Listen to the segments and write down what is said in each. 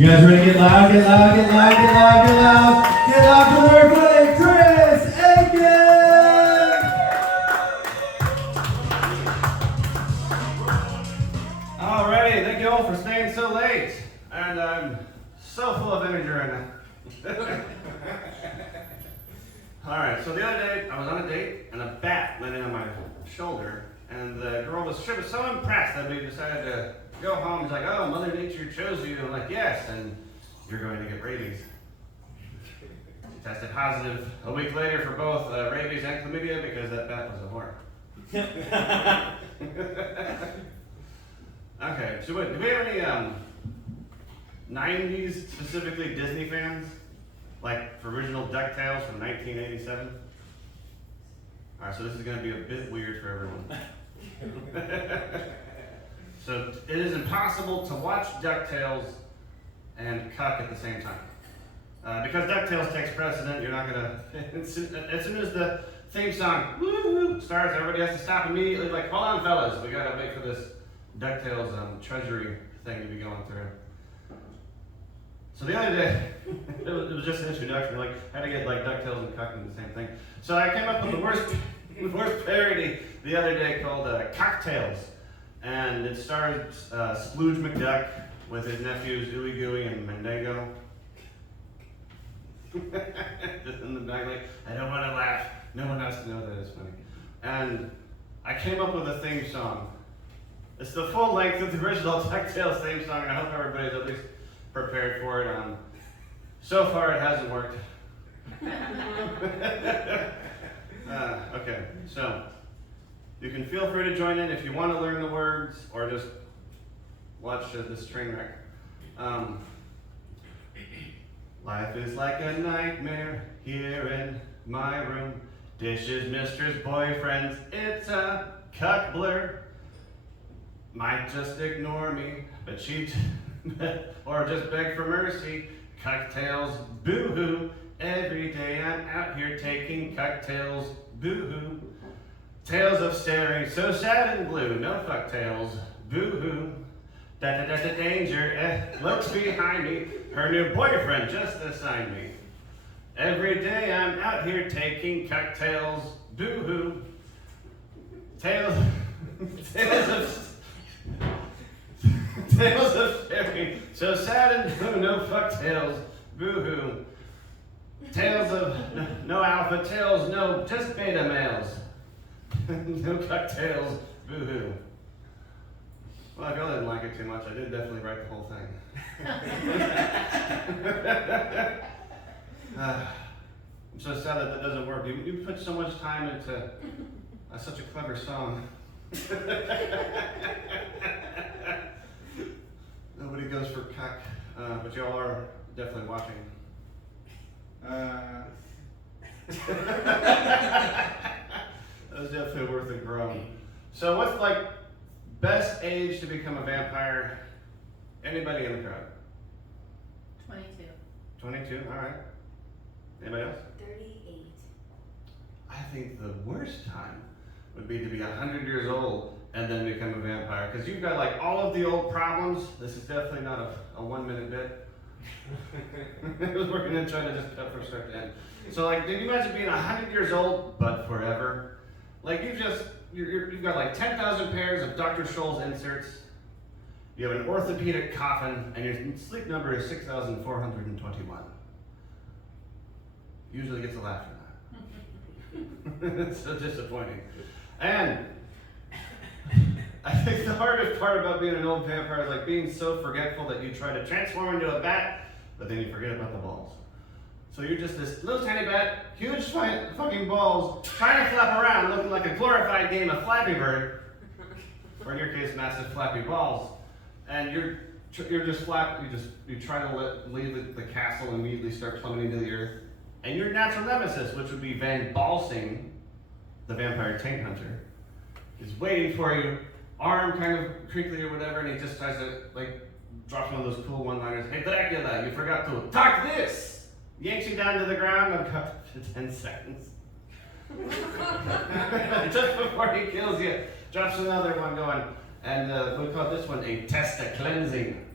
You guys ready to get loud, get loud, get loud, get loud, get loud, get loud for everybody, Chris Aiken! Alrighty, thank you all for staying so late. And I'm so full of energy right now. Alright, so the other day I was on a date and a bat landed on my shoulder, and the girl was so impressed that we decided to go home. She's like, "Oh, Mother Nature chose you." I'm like, "Yes, and you're going to get rabies." She tested positive a week later for both rabies and chlamydia because that bat was a whore. Okay, so wait, do we have any 90s, specifically Disney fans? Like for original DuckTales from 1987? Alright, so this is going to be a bit weird for everyone. So it is impossible to watch DuckTales and cuck at the same time. Because DuckTales takes precedent, you're not going to... As soon as the theme song woo-hoo starts, everybody has to stop immediately. Like, hold on, fellas, we got to wait for this DuckTales treasury thing to be going through. So the other day, it was just an introduction, like how to get like DuckTales and cucking the same thing. So I came up with the worst parody the other day called Cocktails. And it stars Splooge McDuck with his nephews Ooey Gooey and Mendigo. Just in the back, like, I don't want to laugh. No one has to know that it's funny. And I came up with a theme song. It's the full length of the original DuckTales theme song, and I hope everybody's at least prepared for it. So far, it hasn't worked. Okay, so you can feel free to join in if you want to learn the words or just watch this train wreck. Life is like a nightmare here in my room. Dishes, mistress, boyfriends, it's a cuck blur. Might just ignore me, but or just beg for mercy. Cocktails, boo-hoo. Every day I'm out here taking cocktails, boo-hoo. Tales of staring, so sad and blue. No fucktails, boo-hoo. Da-da-da-da danger, looks behind me. Her new boyfriend just assigned me. Every day I'm out here taking cocktails, boo-hoo. Tales of staring, so sad and blue. No fucktails, boo-hoo. Tales of no alpha tails, no just beta males. No cocktails, boo-hoo. Well, if y'all didn't like it too much, I did definitely write the whole thing. I'm so sad that doesn't work. You put so much time into such a clever song. Nobody goes for cuck, but y'all are definitely watching. That was definitely worth a groan. So what's like best age to become a vampire? Anybody in the crowd? 22. 22, all right. Anybody else? 38. I think the worst time would be to be 100 years old and then become a vampire. Because you've got like all of the old problems. This is definitely not a 1 minute bit. We're gonna try to just cut from start to end. So like, can you imagine being 100 years old, but forever? Like you've got like 10,000 pairs of Dr. Scholl's inserts. You have an orthopedic coffin, and your sleep number is 6,421. Usually gets a laugh from that. It's so disappointing. And I think the hardest part about being an old vampire is like being so forgetful that you try to transform into a bat, but then you forget about the balls. So you're just this little tiny bat, huge fucking balls, trying to flap around looking like a glorified game of Flappy Bird, or in your case, massive flappy balls. And you're just you try to leave the castle and immediately start plummeting to the earth. And your natural nemesis, which would be Van Balsing, the vampire tank hunter, is waiting for you, arm kind of crinkly or whatever, and he just tries to like drop one of those cool one-liners. "Hey Dracula, you forgot to talk this!" Yanks you down to the ground and cut for 10 seconds. Just before he kills you, drops another one going, and we call this one a testa cleansing.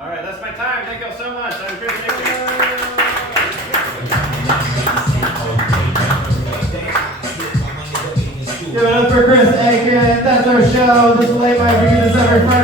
All right, that's my time. Thank y'all so much. I'm Chris. Thank you. Give it up for Chris Aiken. That's our show. This is Late Night. We do this every Friday.